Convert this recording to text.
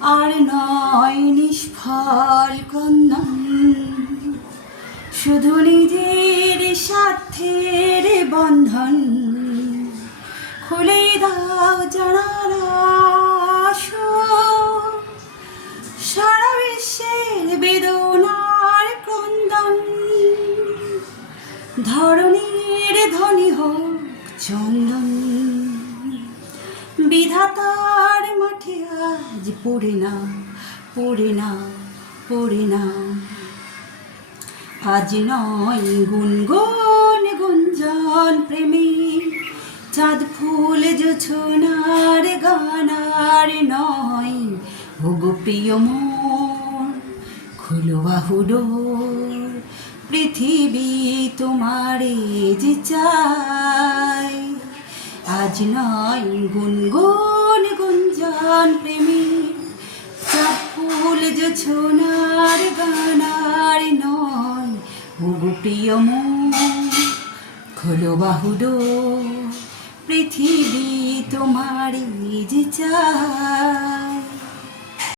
আর নয় নিষ্ফল ক্রন্দন, শুধু নিজের স্বার্থের বন্ধন। খুলে দাও জানালা, সারা বিশ্বের বেদনার ক্রন্দন। ধরণীর ধ্বনি হোক চন্দন, বিধাতার মাঠে আজ পড়ে না, পড়ে না, পড়ে না। আজ নয় গুনগুন গুঞ্জন প্রেমী, চাঁদ ফুল জোছনার গানার নয়। ওগো প্রিয় মন, খুলো বাহুডোর, পৃথিবী তোমারে যে চাই। আজ নয় গুনগুন গুঞ্জন প্রেমী, চাঁদ ফুল জোছনার গানার নয়। ওগো প্রিয় মন, খোলো বাহুডোর, পৃথিবী তোমারে যে চাই।